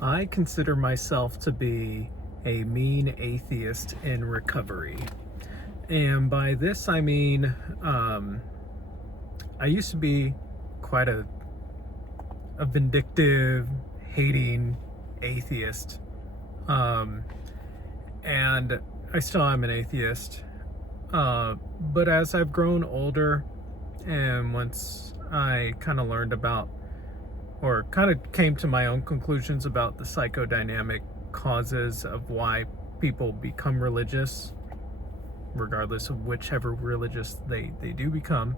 I consider myself to be a mean atheist in recovery. And by this, I mean, I used to be quite a vindictive, hating atheist. And I still am an atheist. But as I've grown older, and once I kind of learned about, or kind of came to my own conclusions about the psychodynamic causes of why people become religious, regardless of whichever religious they do become,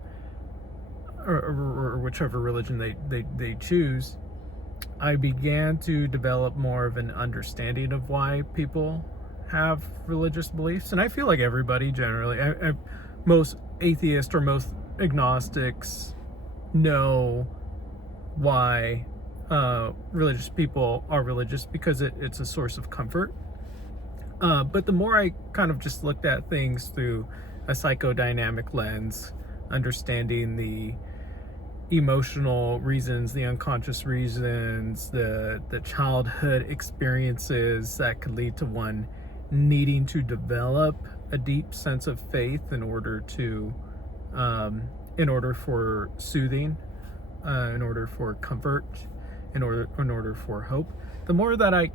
or whichever religion they choose, I began to develop more of an understanding of why people have religious beliefs. And I feel like everybody generally, most atheists or most agnostics know why religious people are religious, because it's a source of comfort. But the more I kind of just looked at things through a psychodynamic lens, understanding the emotional reasons, the unconscious reasons, the childhood experiences that could lead to one needing to develop a deep sense of faith in order for soothing, in order for comfort, in order for hope. The more that I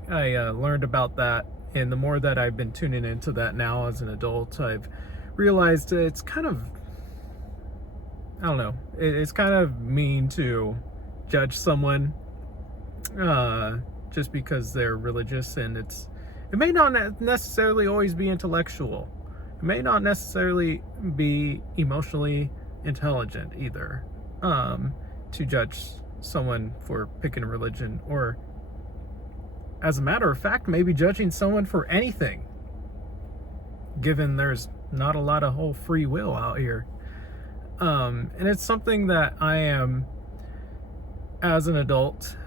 learned about that, and the more that I've been tuning into that now as an adult, I've realized it's kind of, I don't know, it's kind of mean to judge someone just because they're religious, and it may not necessarily always be intellectual. It may not necessarily be emotionally intelligent either, to judge someone for picking a religion, or as a matter of fact, maybe judging someone for anything, given there's not a lot of whole free will out here. And it's something that I am, as an adult,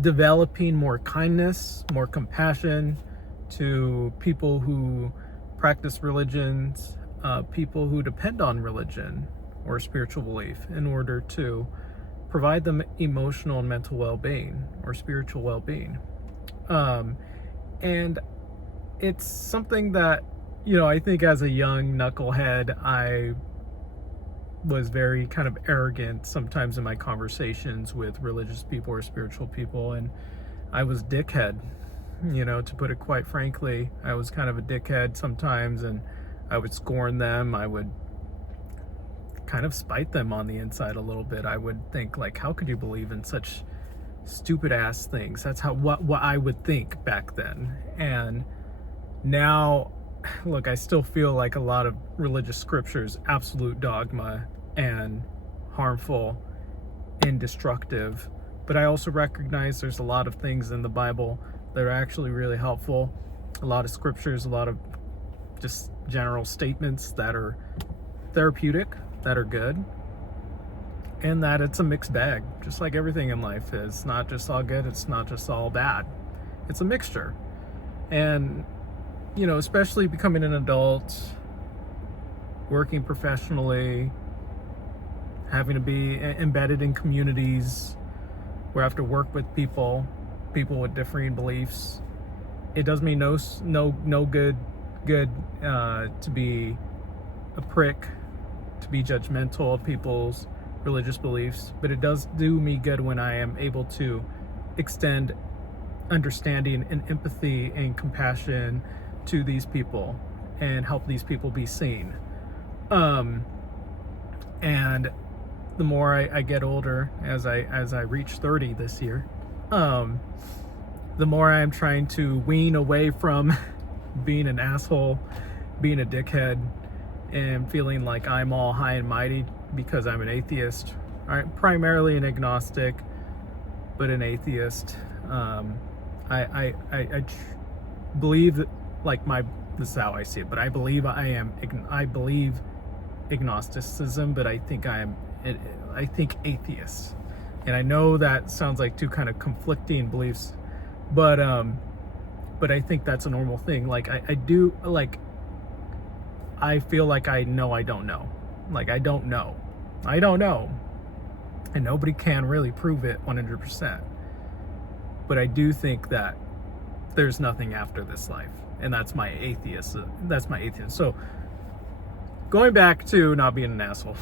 developing more kindness, more compassion to people who practice religions, people who depend on religion or spiritual belief in order to provide them emotional and mental well-being or spiritual well-being. And it's something that, I think as a young knucklehead, I was very kind of arrogant sometimes in my conversations with religious people or spiritual people, and I was dickhead, to put it quite frankly. I was kind of a dickhead sometimes, and I would scorn them. I would kind of spite them on the inside a little bit. I would think, like, how could you believe in such stupid ass things? That's what I would think back then. And now, look, I still feel like a lot of religious scriptures absolute dogma and harmful and destructive, but I also recognize there's a lot of things in the Bible that are actually really helpful. A lot of scriptures, a lot of just general statements that are therapeutic, that are good, and that it's a mixed bag, just like everything in life is. It's not just all good, it's not just all bad. It's a mixture. And especially becoming an adult, working professionally, having to be embedded in communities where I have to work with people with differing beliefs, it does me no good to be a prick, to be judgmental of people's religious beliefs, but it does do me good when I am able to extend understanding and empathy and compassion to these people and help these people be seen. And the more I get older, as I reach 30 this year, the more I'm trying to wean away from being an asshole, being a dickhead, and feeling like I'm all high and mighty because I'm an atheist. I'm primarily an agnostic, but an atheist. I believe that, this is how I see it, but I believe I believe agnosticism, but I think atheist. And I know that sounds like two kind of conflicting beliefs, but I think that's a normal thing. I feel like I know I don't know. Like, I don't know. And nobody can really prove it 100%. but I do think that there's nothing after this life, and that's my atheist. So going back to not being an asshole.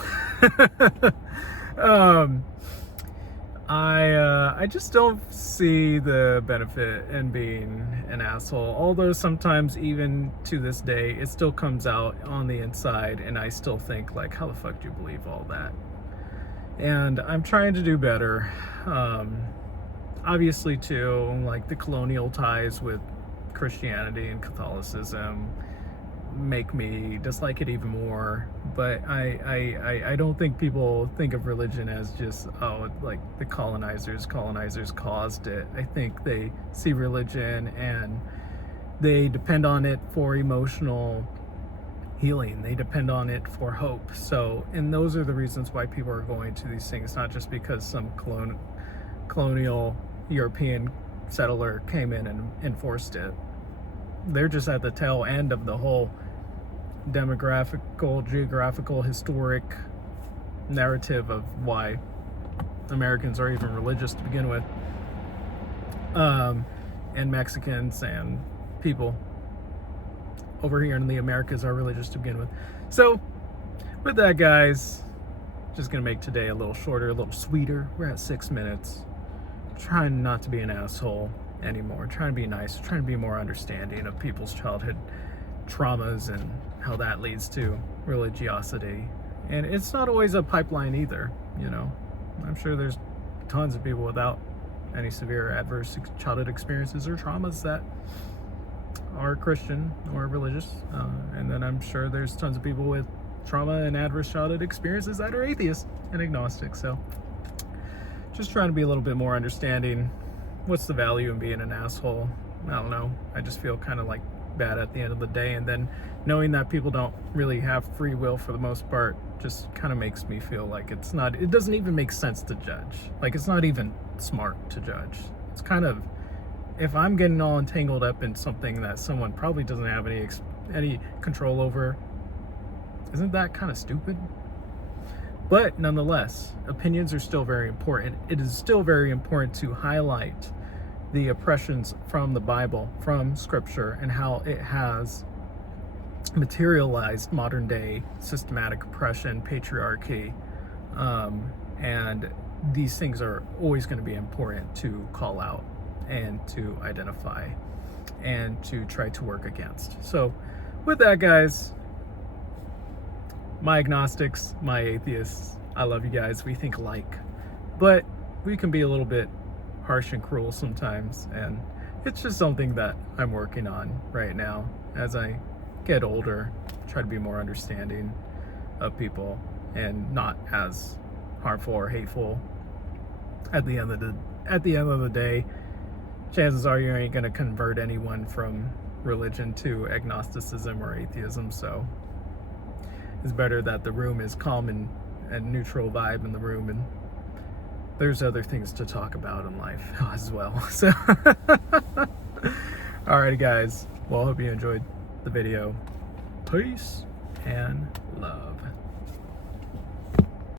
I just don't see the benefit in being an asshole. Although sometimes, even to this day, it still comes out on the inside, and I still think, like, how the fuck do you believe all that? And I'm trying to do better. Obviously, too, like, the colonial ties with Christianity and Catholicism make me dislike it even more. But I don't think people think of religion as just, oh, like the colonizers caused it. I think they see religion and they depend on it for emotional healing. They depend on it for hope. So, and those are the reasons why people are going to these things, not just because some colonial European settler came in and enforced it. They're just at the tail end of the whole demographical, geographical, historic narrative of why Americans are even religious to begin with, and Mexicans and people over here in the Americas are religious to begin with. So with that, guys, just gonna make today a little shorter, a little sweeter. We're at 6 minutes. Trying not to be an asshole anymore, trying to be nice, trying to be more understanding of people's childhood traumas and how that leads to religiosity. And it's not always a pipeline either, you know. I'm sure there's tons of people without any severe adverse childhood experiences or traumas that are Christian or religious, and then I'm sure there's tons of people with trauma and adverse childhood experiences that are atheists and agnostic. So just trying to be a little bit more understanding. What's the value in being an asshole? I don't know. I just feel kind of like bad at the end of the day, and then knowing that people don't really have free will for the most part just kind of makes me feel like it doesn't even make sense to judge. Like, it's not even smart to judge. It's kind of, if I'm getting all entangled up in something that someone probably doesn't have any control over, isn't that kind of stupid? But nonetheless, opinions are still very important. It is still very important to highlight the oppressions from the Bible, from Scripture, and how it has materialized modern day systematic oppression, patriarchy, and these things are always going to be important to call out and to identify and to try to work against. So with that, guys, my agnostics, my atheists, I love you guys. We think alike, but we can be a little bit harsh and cruel sometimes, and it's just something that I'm working on right now as I get older. Try to be more understanding of people and not as harmful or hateful. At the end of the day, chances are you ain't gonna convert anyone from religion to agnosticism or atheism. So it's better that the room is calm and neutral vibe in the room, and there's other things to talk about in life as well. So alrighty, guys, well, I hope you enjoyed the video. Peace and love.